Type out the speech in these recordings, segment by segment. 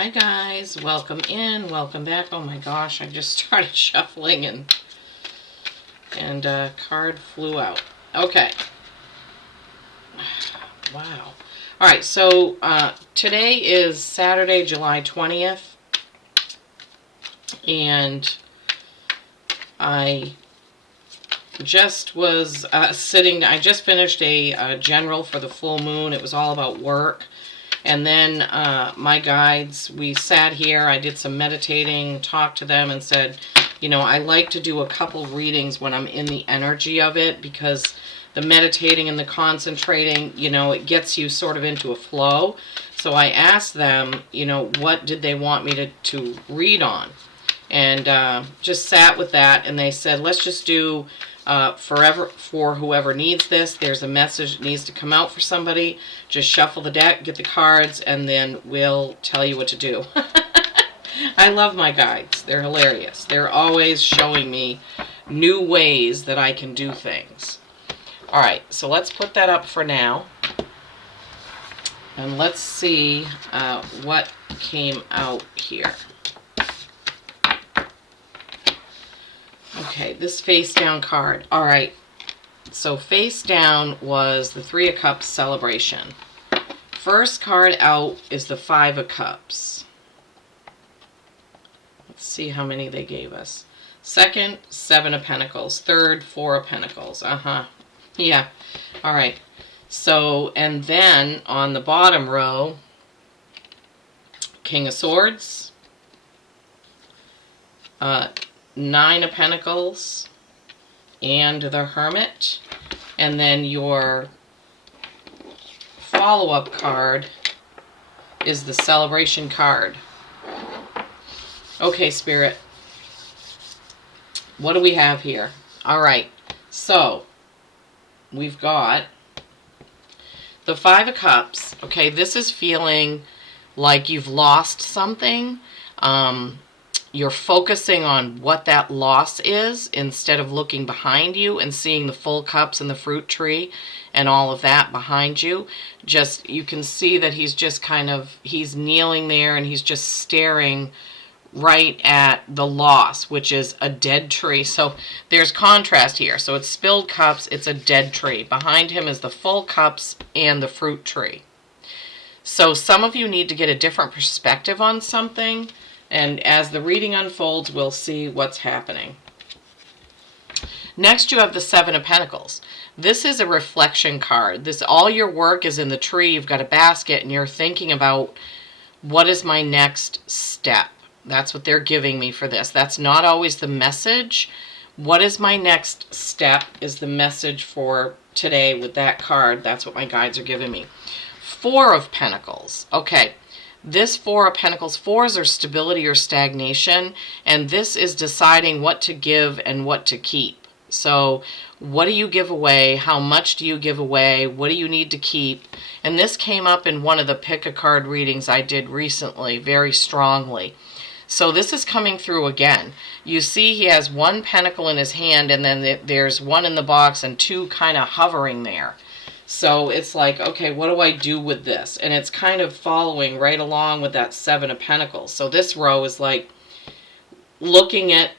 Hi guys, welcome in, welcome back. Oh my gosh, I just started shuffling and a card flew out. Okay. Wow. Alright, so today is Saturday, July 20th, and I just was sitting, I just finished a general for the full moon. It was all about work. And then my guides, we sat here, I did some meditating, talked to them and said, you know, I like to do a couple readings when I'm in the energy of it, because the meditating and the concentrating, you know, it gets you sort of into a flow. So I asked them, you know, what did they want me to read on? And just sat with that, and they said, let's just do forever for whoever needs this. There's a message that needs to come out for somebody. Just shuffle the deck, get the cards, and then we'll tell you what to do. I love my guides. They're hilarious. They're always showing me new ways that I can do things. All right, so let's put that up for now. And let's see what came out here. Okay, this face down card. All right, so face down was the Three of Cups celebration. First card out is the Five of Cups. Let's see how many they gave us. Second, Seven of Pentacles. Third, Four of Pentacles. Yeah. All right. So, and then on the bottom row, King of Swords. Nine of Pentacles and the Hermit, and then your follow-up card is the Celebration card. Okay, Spirit, what do we have here? All right, so we've got the Five of Cups. Okay, this is feeling like you've lost something. You're focusing on what that loss is instead of looking behind you and seeing the full cups and the fruit tree and all of that behind you. Just, you can see that he's just kind of, he's kneeling there and he's just staring right at the loss, which is a dead tree. So there's contrast here. So it's spilled cups, it's a dead tree. Behind him is the full cups and the fruit tree. So some of you need to get a different perspective on something. And as the reading unfolds, we'll see what's happening. Next, you have the Seven of Pentacles. This is a reflection card. This, all your work is in the tree. You've got a basket, and you're thinking about, what is my next step? That's what they're giving me for this. That's not always the message. What is my next step is the message for today with that card. That's what my guides are giving me. Four of Pentacles. Okay. This Four of Pentacles, fours are stability or stagnation, and this is deciding what to give and what to keep. So what do you give away? How much do you give away? What do you need to keep? And this came up in one of the pick a card readings I did recently very strongly. So this is coming through again. You see he has one pentacle in his hand, and then there's one in the box and two kind of hovering there. So it's like, okay, what do I do with this? And it's kind of following right along with that Seven of Pentacles. So this row is like looking at,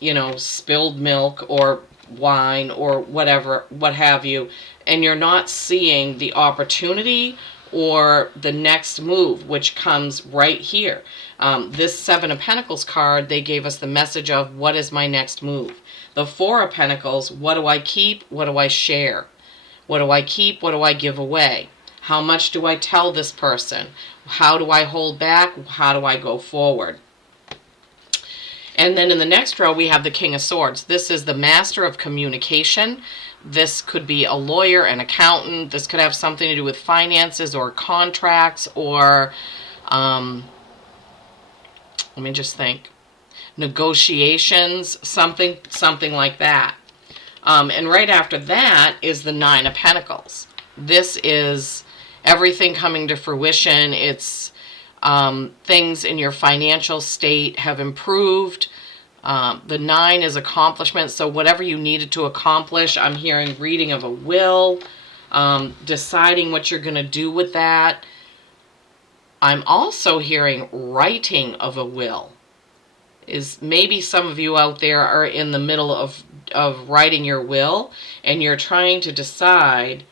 you know, spilled milk or wine or whatever, what have you, and you're not seeing the opportunity or the next move, which comes right here. This Seven of Pentacles card, they gave us the message of, what is my next move? The Four of Pentacles, what do I keep? What do I share? What do I keep? What do I give away? How much do I tell this person? How do I hold back? How do I go forward? And then in the next row, we have the King of Swords. This is the master of communication. This could be a lawyer, an accountant. This could have something to do with finances or contracts or, let me just think, negotiations, something like that. And right after that is the Nine of Pentacles. This is everything coming to fruition. It's things in your financial state have improved. The Nine is accomplishment. So whatever you needed to accomplish, I'm hearing reading of a will, deciding what you're going to do with that. I'm also hearing writing of a will. Is maybe some of you out there are in the middle of writing your will, and you're trying to decide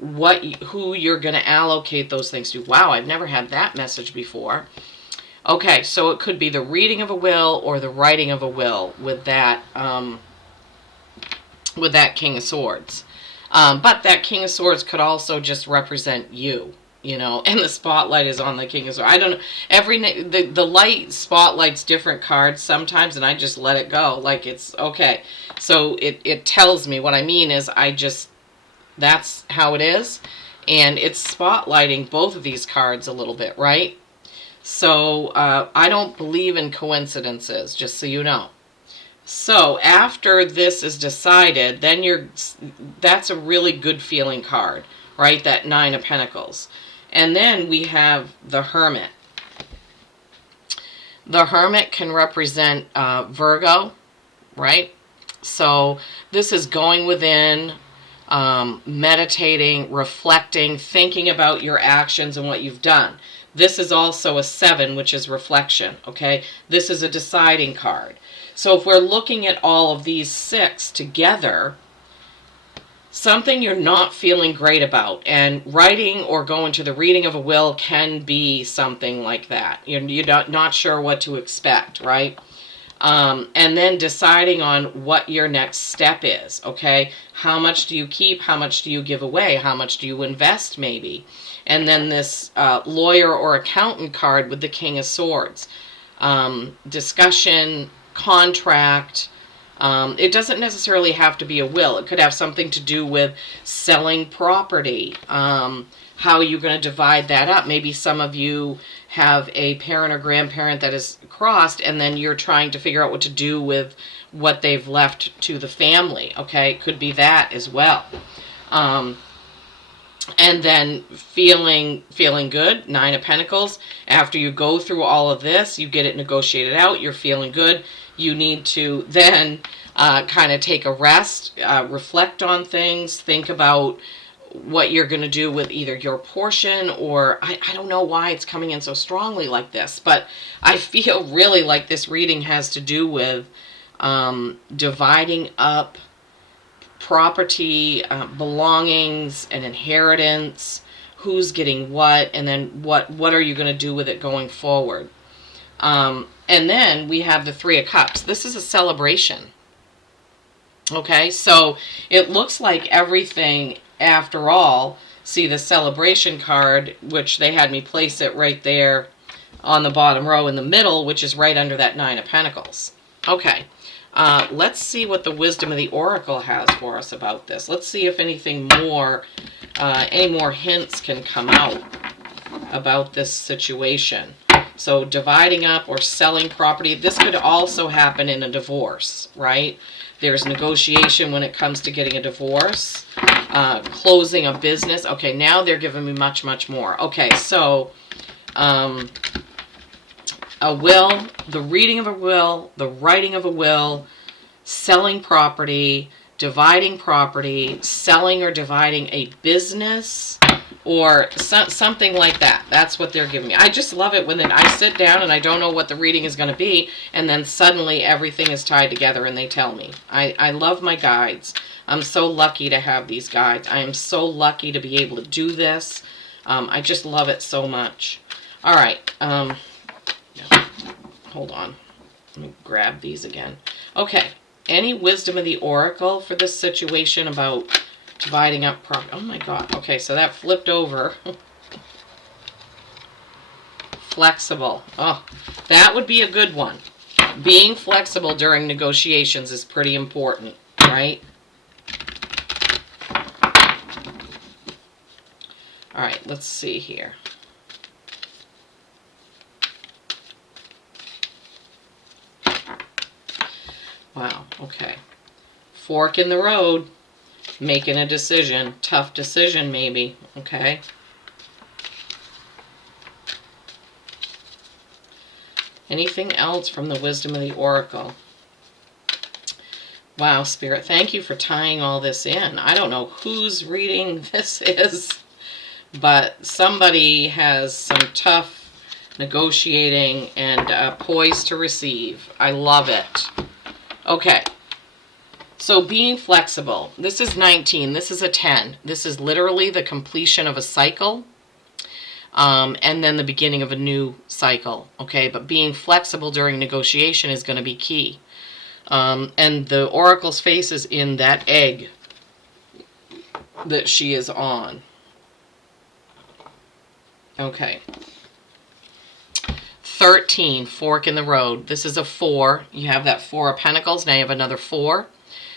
who you're going to allocate those things to. Wow, I've never had that message before. Okay, so it could be the reading of a will or the writing of a will with that King of Swords. But that King of Swords could also just represent you, and the spotlight is on the King of Swords. I don't know. The light spotlight's different cards sometimes, and I just let it go. Like, it's okay. So it tells me. What I mean is that's how it is. And it's spotlighting both of these cards a little bit, right? So I don't believe in coincidences, just so you know. So after this is decided, then that's a really good feeling card, right? That Nine of Pentacles. And then we have the Hermit. The Hermit can represent Virgo, right? So this is going within, meditating, reflecting, thinking about your actions and what you've done. This is also a 7, which is reflection, okay? This is a deciding card. So if we're looking at all of these 6 together, something you're not feeling great about, and writing or going to the reading of a will can be something like that. You're not sure what to expect, right? And then deciding on what your next step is, okay? How much do you keep? How much do you give away? How much do you invest, maybe? And then this lawyer or accountant card with the King of Swords. Discussion, contract. It doesn't necessarily have to be a will. It could have something to do with selling property. How are you going to divide that up? Maybe some of you have a parent or grandparent that is crossed, and then you're trying to figure out what to do with what they've left to the family. Okay, could be that as well. And then feeling good, 9 of Pentacles. After you go through all of this, you get it negotiated out, you're feeling good. You need to then kind of take a rest, reflect on things, think about what you're going to do with either your portion or, I don't know why it's coming in so strongly like this, but I feel really like this reading has to do with dividing up property, belongings, and inheritance, who's getting what, and then what are you going to do with it going forward. And then we have the 3 of Cups. This is a celebration. Okay, so it looks like everything, after all, see the celebration card, which they had me place it right there on the bottom row in the middle, which is right under that 9 of Pentacles. Okay. Let's see what the wisdom of the Oracle has for us about this. Let's see if anything more, any more hints can come out about this situation. So dividing up or selling property. This could also happen in a divorce, right? There's negotiation when it comes to getting a divorce. Closing a business. Okay, now they're giving me much, much more. Okay, so a will, the reading of a will, the writing of a will, selling property, dividing property, selling or dividing a business, or something like that. That's what they're giving me. I just love it when I sit down and I don't know what the reading is going to be, and then suddenly everything is tied together and they tell me. I love my guides. I'm so lucky to have these guides. I am so lucky to be able to do this. I just love it so much. All right. Hold on. Let me grab these again. Okay. Any wisdom of the Oracle for this situation about dividing up property? Oh my God. Okay, so that flipped over. Flexible. Oh, that would be a good one. Being flexible during negotiations is pretty important, right? All right, let's see here. Wow, okay. Fork in the road. Making a decision. Tough decision, maybe. Okay. Anything else from the wisdom of the Oracle? Wow, Spirit, thank you for tying all this in. I don't know whose reading this is, But somebody has some tough negotiating and poised to receive. I love it. Okay. So being flexible. This is 19. This is a 10. This is literally the completion of a cycle. And then the beginning of a new cycle. Okay. But being flexible during negotiation is going to be key. And the oracle's face is in that egg that she is on. Okay. 13, fork in the road. This is a 4. You have that 4 of Pentacles. Now you have another 4.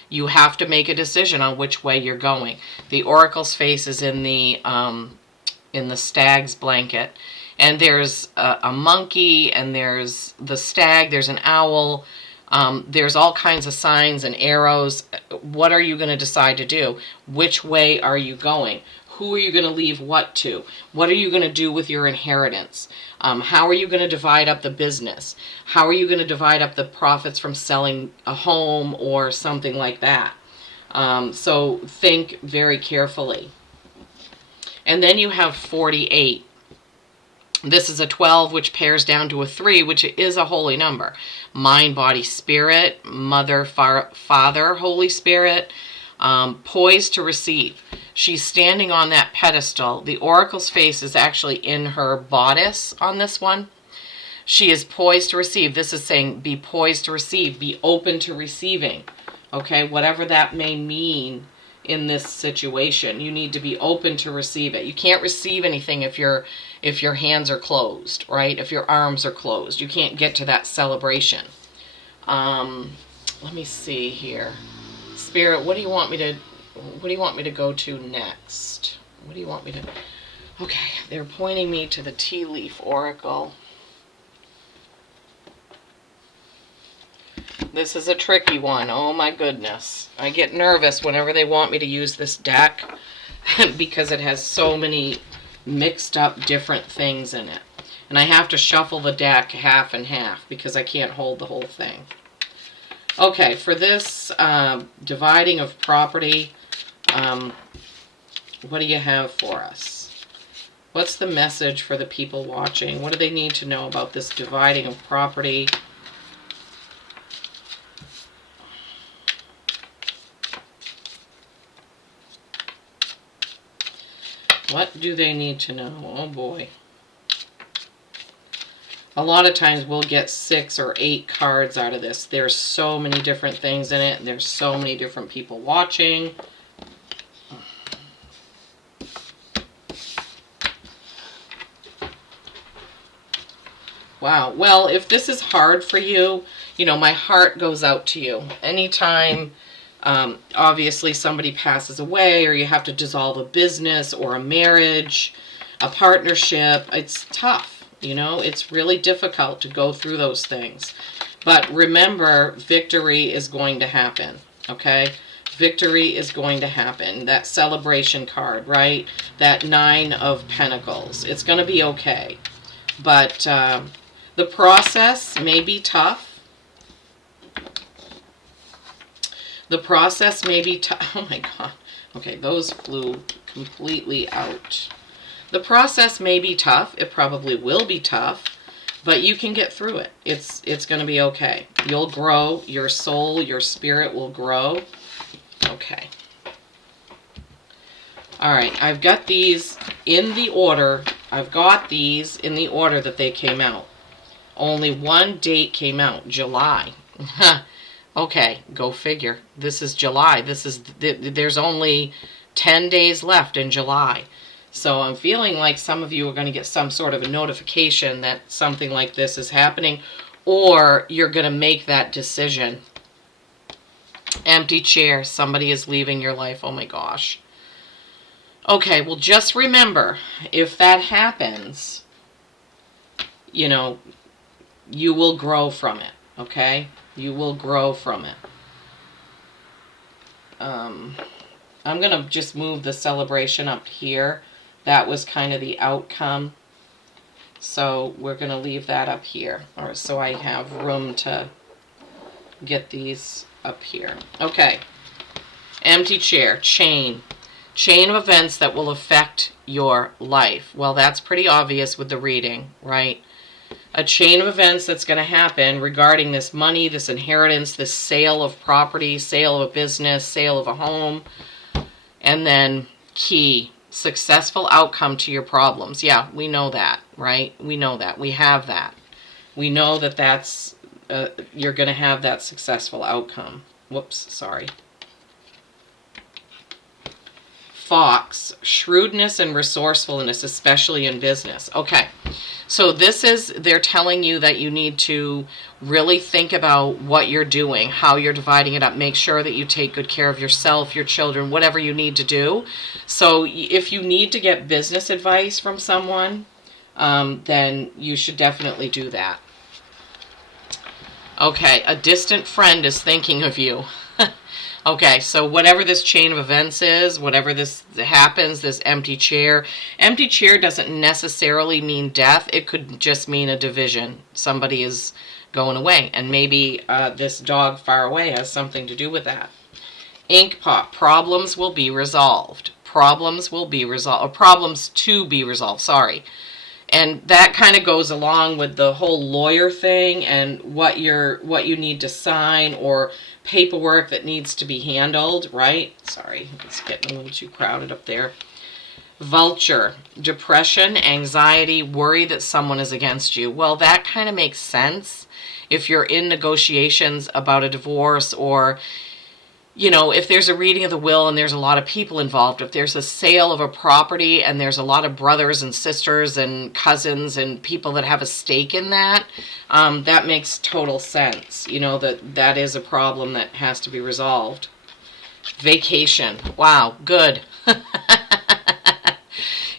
You have to make a decision on which way you're going. The oracle's face is in the stag's blanket. And there's a monkey, and there's the stag, there's an owl. There's all kinds of signs and arrows. What are you going to decide to do? Which way are you going? Who are you going to leave what to? What are you going to do with your inheritance? How are you going to divide up the business? How are you going to divide up the profits from selling a home or something like that? So think very carefully. And then you have 48. This is a 12, which pairs down to a 3, which is a holy number. Mind, body, spirit, mother, father, Holy Spirit, poised to receive. She's standing on that pedestal. The oracle's face is actually in her bodice on this one. She is poised to receive. This is saying be poised to receive. Be open to receiving. Okay, whatever that may mean in this situation. You need to be open to receive it. You can't receive anything if your hands are closed, right? If your arms are closed. You can't get to that celebration. Let me see here. Spirit, what do you want me to go to next? What do you want me to... Okay, they're pointing me to the tea leaf oracle. This is a tricky one. Oh my goodness. I get nervous whenever they want me to use this deck because it has so many mixed up different things in it. And I have to shuffle the deck half and half because I can't hold the whole thing. Okay, for this dividing of property, what do you have for us? What's the message for the people watching? What do they need to know about this dividing of property? What do they need to know? Oh boy. A lot of times we'll get 6 or 8 cards out of this. There's so many different things in it. And there's so many different people watching. Wow. Well, if this is hard for you, you know, my heart goes out to you. Anytime, obviously, somebody passes away or you have to dissolve a business or a marriage, a partnership, it's tough. You know, it's really difficult to go through those things. But remember, victory is going to happen, okay? Victory is going to happen. That celebration card, right? That 9 of Pentacles. It's going to be okay. But the process may be tough. The process may be tough. Oh my God. Okay, those flew completely out. The process may be tough. It probably will be tough, but you can get through it. It's going to be okay. You'll grow. Your soul, your spirit will grow. Okay. All right. I've got these in the order. I've got these in the order that they came out. Only one date came out, July. Okay, go figure. This is July. There's only 10 days left in July. So I'm feeling like some of you are going to get some sort of a notification that something like this is happening, or you're going to make that decision. Empty chair. Somebody is leaving your life. Oh my gosh. Okay, well, just remember, if that happens, you know, you will grow from it, okay? You will grow from it. I'm going to just move the celebration up here. That was kind of the outcome. So we're going to leave that up here. Or so I have room to get these up here. Okay. Empty chair. Chain. Chain of events that will affect your life. Well, that's pretty obvious with the reading, right? A chain of events that's going to happen regarding this money, this inheritance, this sale of property, sale of a business, sale of a home, and then key, successful outcome to your problems. Yeah, we know that, right? We know that. We have that. We know that that's, you're going to have that successful outcome. Whoops, sorry. Fox, shrewdness and resourcefulness, especially in business. Okay, so this is, they're telling you that you need to really think about what you're doing, how you're dividing it up. Make sure that you take good care of yourself, your children, whatever you need to do. So if you need to get business advice from someone, then you should definitely do that. Okay, a distant friend is thinking of you. Okay, so whatever this chain of events is, whatever this happens, this empty chair doesn't necessarily mean death. It could just mean a division. Somebody is going away, and maybe this dog far away has something to do with that. Ink pop, problems will be resolved. Problems will be resolved, or problems to be resolved, sorry. And that kind of goes along with the whole lawyer thing and what you need to sign, or paperwork that needs to be handled, right? Sorry, it's getting a little too crowded up there. Vulture, depression, anxiety, worry that someone is against you. Well, that kind of makes sense if you're in negotiations about a divorce, or if there's a reading of the will and there's a lot of people involved, if there's a sale of a property and there's a lot of brothers and sisters and cousins and people that have a stake in that, that makes total sense. That is a problem that has to be resolved. Vacation. Wow, good.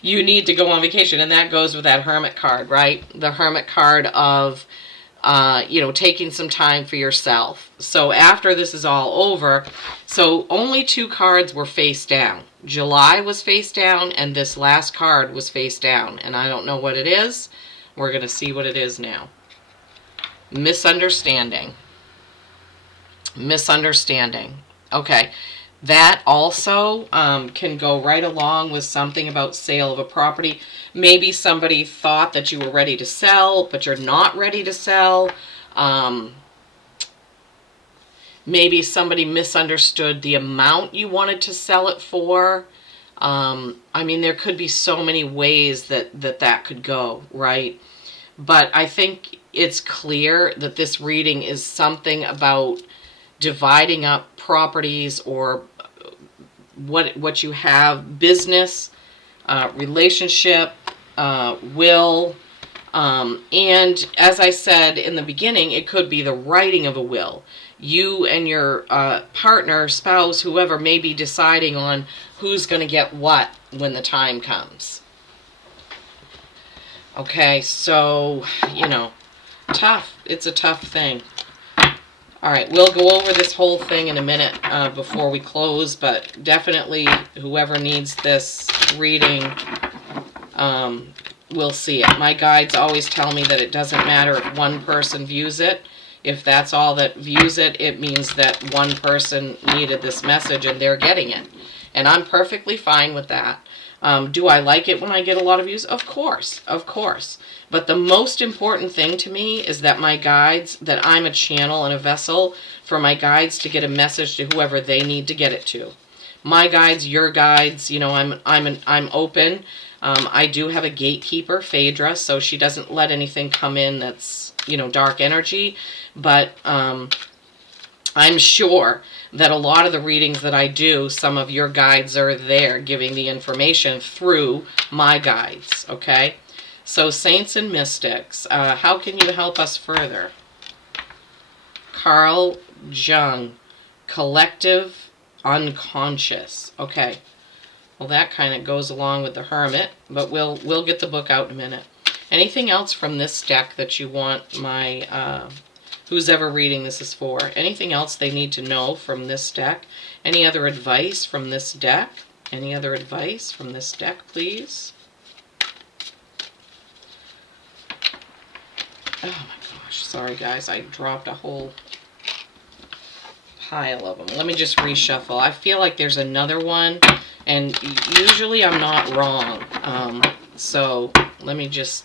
You need to go on vacation, and that goes with that Hermit card, right? The Hermit card of taking some time for yourself. So after this is all over, so only 2 cards were face down. July was face down, and this last card was face down. And I don't know what it is. We're going to see what it is now. Misunderstanding. Misunderstanding. Okay. That also can go right along with something about sale of a property. Maybe somebody thought that you were ready to sell, but you're not ready to sell. Maybe somebody misunderstood the amount you wanted to sell it for. There could be so many ways that could go, right? But I think it's clear that this reading is something about dividing up properties, or what you have, business, relationship, will, and as I said in the beginning, it could be the writing of a will. You and your partner, spouse, whoever, may be deciding on who's going to get what when the time comes. Okay, so, tough. It's a tough thing. All right, we'll go over this whole thing in a minute before we close, but definitely whoever needs this reading will see it. My guides always tell me that it doesn't matter if one person views it. If that's all that views it, it means that one person needed this message and they're getting it. And I'm perfectly fine with that. Do I like it when I get a lot of views? Of course, of course. But the most important thing to me is that my guides, that I'm a channel and a vessel for my guides to get a message to whoever they need to get it to. My guides, your guides, I'm open. I do have a gatekeeper, Phaedra, so she doesn't let anything come in that's, dark energy. But I'm sure that a lot of the readings that I do, some of your guides are there giving the information through my guides, okay? So, Saints and Mystics, how can you help us further? Carl Jung, Collective Unconscious. Okay. Well, that kind of goes along with the Hermit, but we'll get the book out in a minute. Anything else from this deck that you want my who's ever reading this is for? Anything else they need to know from this deck? Any other advice from this deck? Any other advice from this deck, please? Oh my gosh, sorry guys, I dropped a whole pile of them. Let me just reshuffle. I feel like there's another one, and usually I'm not wrong. So let me just...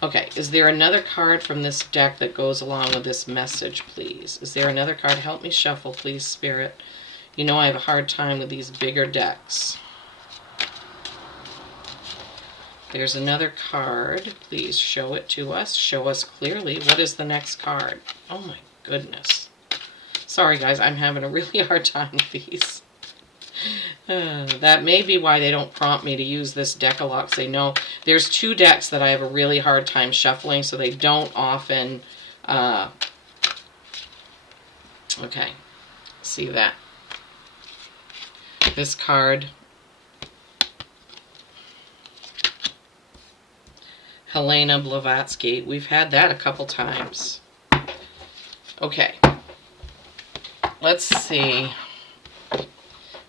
Okay, is there another card from this deck that goes along with this message, please? Is there another card? Help me shuffle, please, Spirit. You know I have a hard time with these bigger decks. There's another card. Please show it to us. Show us clearly. What is the next card? Oh my goodness. Sorry, guys. I'm having a really hard time with these. That may be why they don't prompt me to use this deck a lot, because they know there's two decks that I have a really hard time shuffling, so they don't often... Okay. See that? This card... Helena Blavatsky. We've had that a couple times. Okay. Let's see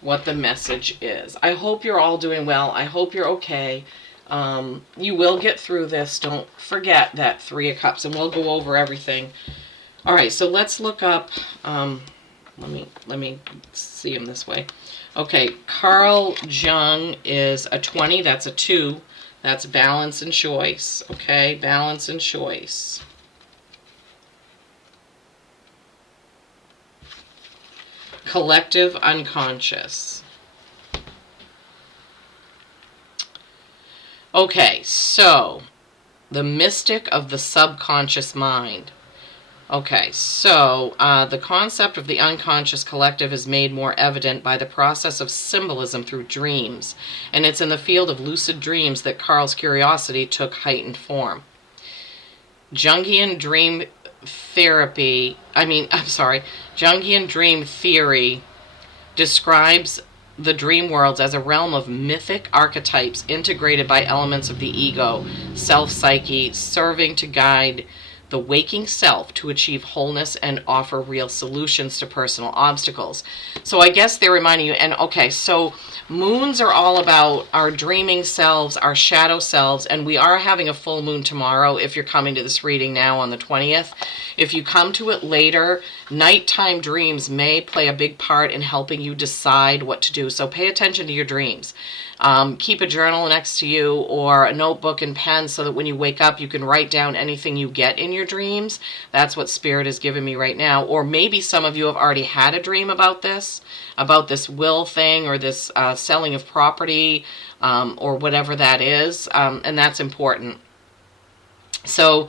what the message is. I hope you're all doing well. I hope you're okay. You will get through this. Don't forget that Three of Cups, and we'll go over everything. All right, so let's look up. Let me see him this way. Okay, Carl Jung is a 20. That's a 2. That's balance and choice. Okay, balance and choice. Collective unconscious. Okay, so the mystic of the subconscious mind. Okay, so the concept of the unconscious collective is made more evident by the process of symbolism through dreams, and it's in the field of lucid dreams that Carl's curiosity took heightened form. Jungian dream theory describes the dream worlds as a realm of mythic archetypes integrated by elements of the ego, self-psyche, serving to guide the waking self to achieve wholeness and offer real solutions to personal obstacles. So I guess they're reminding you, and okay, so moons are all about our dreaming selves, our shadow selves, and we are having a full moon tomorrow if you're coming to this reading now on the 20th. If you come to it later, nighttime dreams may play a big part in helping you decide what to do. So pay attention to your dreams. Keep a journal next to you or a notebook and pen so that when you wake up you can write down anything you get in your dreams. That's what Spirit is giving me right now. Or maybe some of you have already had a dream about this will thing or this selling of property or whatever that is, and that's important. So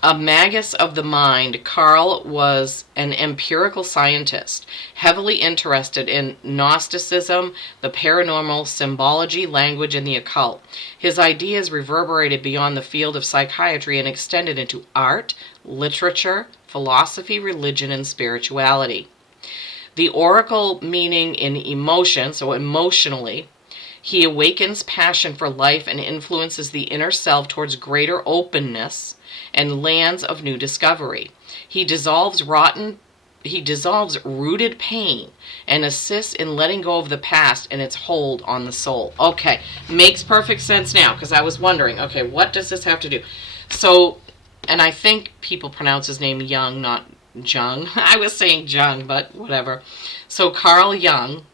a magus of the mind, Carl was an empirical scientist, heavily interested in Gnosticism, the paranormal, symbology, language, and the occult. His ideas reverberated beyond the field of psychiatry and extended into art, literature, philosophy, religion, and spirituality. The oracle meaning in emotion, so emotionally, he awakens passion for life and influences the inner self towards greater openness and lands of new discovery. He dissolves rooted pain and assists in letting go of the past and its hold on the soul. Okay, makes perfect sense now, because I was wondering, okay, what does this have to do? So, and I think people pronounce his name Jung, not Jung. I was saying Jung, but whatever. So Carl Jung,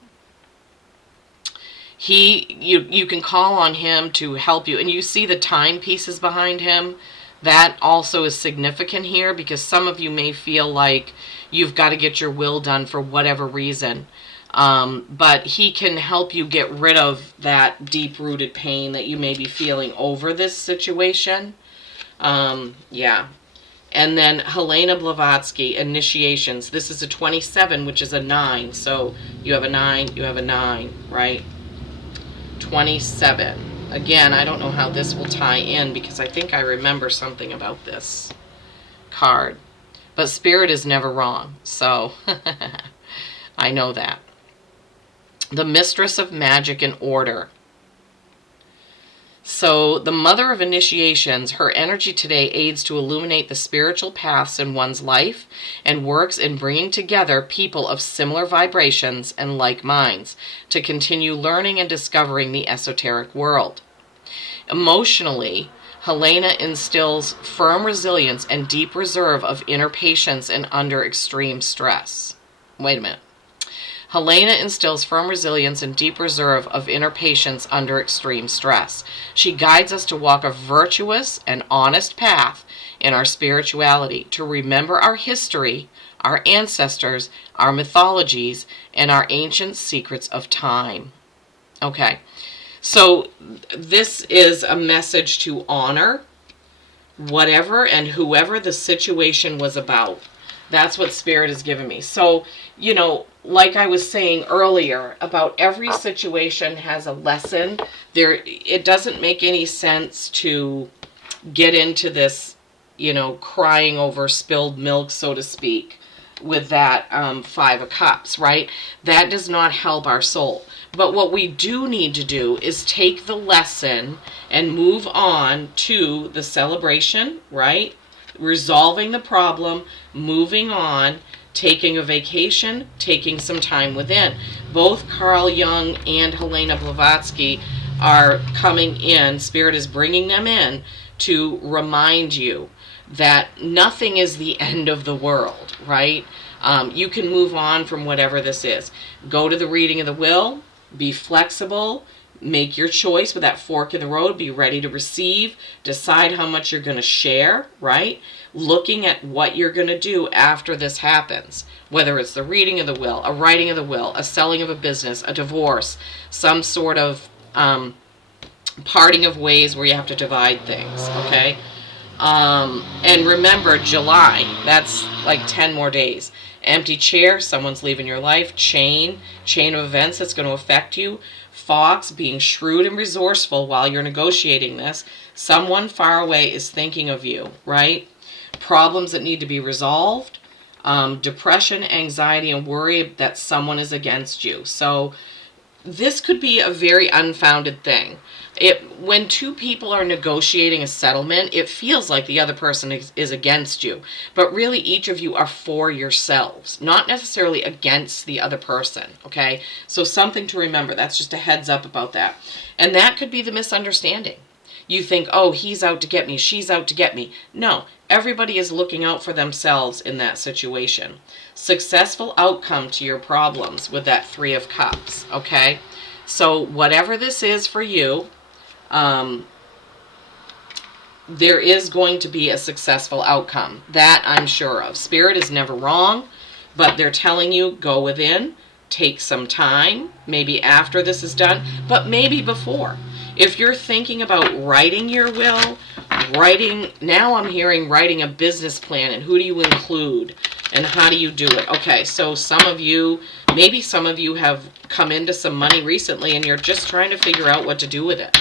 you can call on him to help you, and you see the timepieces behind him. That also is significant here because some of you may feel like you've got to get your will done for whatever reason. But he can help you get rid of that deep-rooted pain that you may be feeling over this situation. Yeah. And then Helena Blavatsky, initiations. This is a 27, which is a 9. So you have a 9, you have a 9, right? 27. Again, I don't know how this will tie in because I think I remember something about this card. But Spirit is never wrong, so I know that. The Mistress of Magic and Order. So the Mother of Initiations, her energy today aids to illuminate the spiritual paths in one's life and works in bringing together people of similar vibrations and like minds to continue learning and discovering the esoteric world. Emotionally, Helena instills firm resilience and deep reserve of inner patience and under extreme stress. Wait a minute. Helena instills firm resilience and deep reserve of inner patience under extreme stress. She guides us to walk a virtuous and honest path in our spirituality, to remember our history, our ancestors, our mythologies, and our ancient secrets of time. Okay, so this is a message to honor whatever and whoever the situation was about. That's what Spirit has given me. So, like I was saying earlier, about every situation has a lesson. It doesn't make any sense to get into this, crying over spilled milk, so to speak, with that Five of Cups, right? That does not help our soul. But what we do need to do is take the lesson and move on to the celebration, right? Resolving the problem, moving on, taking a vacation, taking some time within. Both Carl Jung and Helena Blavatsky are coming in. Spirit is bringing them in to remind you that nothing is the end of the world, right? You can move on from whatever this is. Go to the reading of the will. Be flexible. Make your choice with that fork in the road. Be ready to receive. Decide how much you're going to share, right? Looking at what you're going to do after this happens. Whether it's the reading of the will, a writing of the will, a selling of a business, a divorce, some sort of parting of ways where you have to divide things, okay? And remember, July, that's like 10 more days. Empty chair, someone's leaving your life. Chain of events that's going to affect you. Fox, being shrewd and resourceful while you're negotiating this. Someone far away is thinking of you, right? Problems that need to be resolved. Depression, anxiety, and worry that someone is against you. So this could be a very unfounded thing. When two people are negotiating a settlement, it feels like the other person is against you. But really, each of you are for yourselves, not necessarily against the other person, okay? So something to remember. That's just a heads up about that. And that could be the misunderstanding. You think, oh, he's out to get me, she's out to get me. No, everybody is looking out for themselves in that situation. Successful outcome to your problems with that Three of Cups, okay? So whatever this is for you, there is going to be a successful outcome. That I'm sure of. Spirit is never wrong, but they're telling you, go within, take some time, maybe after this is done, but maybe before. If you're thinking about writing your will, now I'm hearing writing a business plan, and who do you include, and how do you do it? Okay, so maybe some of you have come into some money recently, and you're just trying to figure out what to do with it.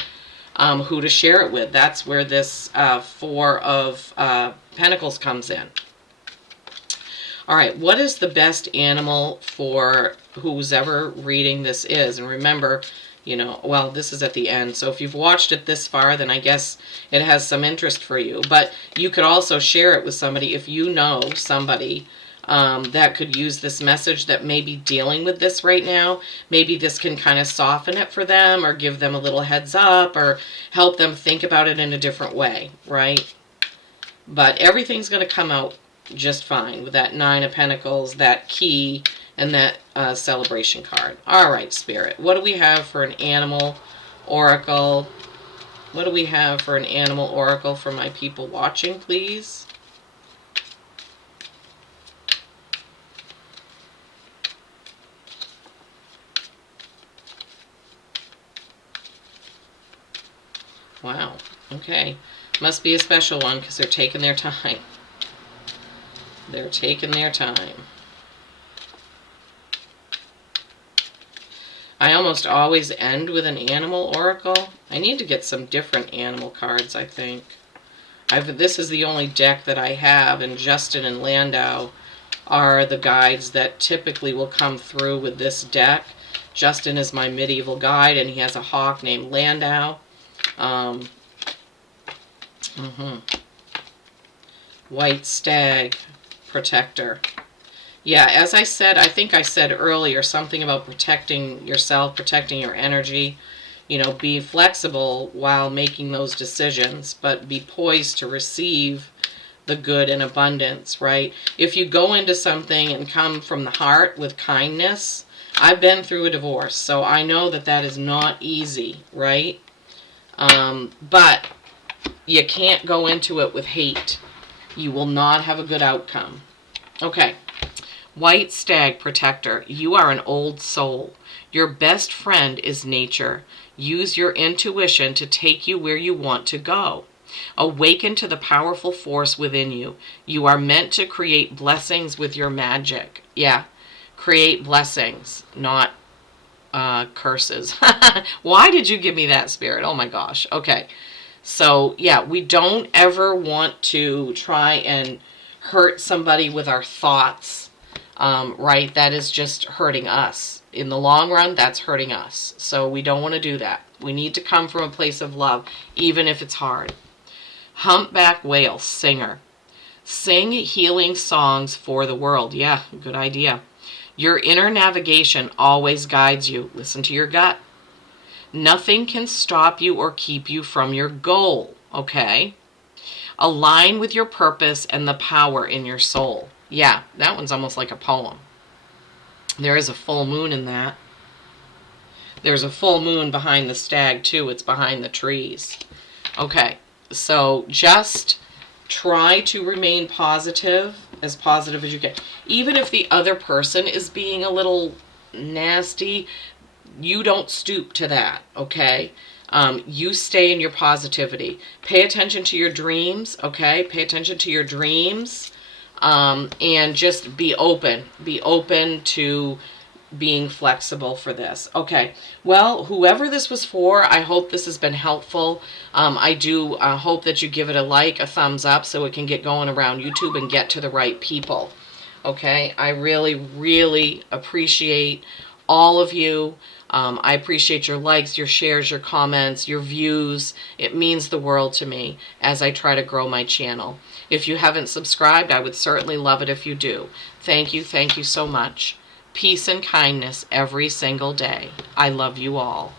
Who to share it with. That's where this Four of Pentacles comes in. All right, what is the best animal for who's ever reading this is? And remember, well, this is at the end. So if you've watched it this far, then I guess it has some interest for you. But you could also share it with somebody if you know somebody that could use this message that may be dealing with this right now. Maybe this can kind of soften it for them, or give them a little heads up, or help them think about it in a different way, right? But everything's going to come out just fine with that Nine of Pentacles, that key, and that celebration card. All right, Spirit, what do we have for an animal oracle? What do we have for an animal oracle for my people watching, please? Wow, okay. Must be a special one because they're taking their time. They're taking their time. I almost always end with an animal oracle. I need to get some different animal cards, I think. This is the only deck that I have, and Justin and Landau are the guides that typically will come through with this deck. Justin is my medieval guide, and he has a hawk named Landau. White stag protector. Yeah, as I said, I think I said earlier, something about protecting yourself, protecting your energy. Be flexible while making those decisions, but be poised to receive the good and abundance, right? If you go into something and come from the heart with kindness, I've been through a divorce, so I know that that is not easy, right? But you can't go into it with hate. You will not have a good outcome. Okay. White Stag Protector, you are an old soul. Your best friend is nature. Use your intuition to take you where you want to go. Awaken to the powerful force within you. You are meant to create blessings with your magic. Yeah, create blessings, not curses. Why did you give me that, Spirit? Oh my gosh. Okay. So, yeah, we don't ever want to try and hurt somebody with our thoughts, right? That is just hurting us. In the long run, that's hurting us. So we don't want to do that. We need to come from a place of love, even if it's hard. Humpback whale, singer. Sing healing songs for the world. Yeah, good idea. Your inner navigation always guides you. Listen to your gut. Nothing can stop you or keep you from your goal, okay? Align with your purpose and the power in your soul. Yeah, that one's almost like a poem. There is a full moon in that. There's a full moon behind the stag, too. It's behind the trees. Okay, so just try to remain positive as you can. Even if the other person is being a little nasty, you don't stoop to that, okay? You stay in your positivity. Pay attention to your dreams, okay? Pay attention to your dreams, and just be open. Be open to being flexible for this. Okay, well, whoever this was for, I hope this has been helpful. I do hope that you give it a like, a thumbs up, so it can get going around YouTube and get to the right people. Okay, I really, really appreciate all of you. I appreciate your likes, your shares, your comments, your views. It means the world to me as I try to grow my channel. If you haven't subscribed, I would certainly love it if you do. Thank you so much. Peace and kindness every single day. I love you all.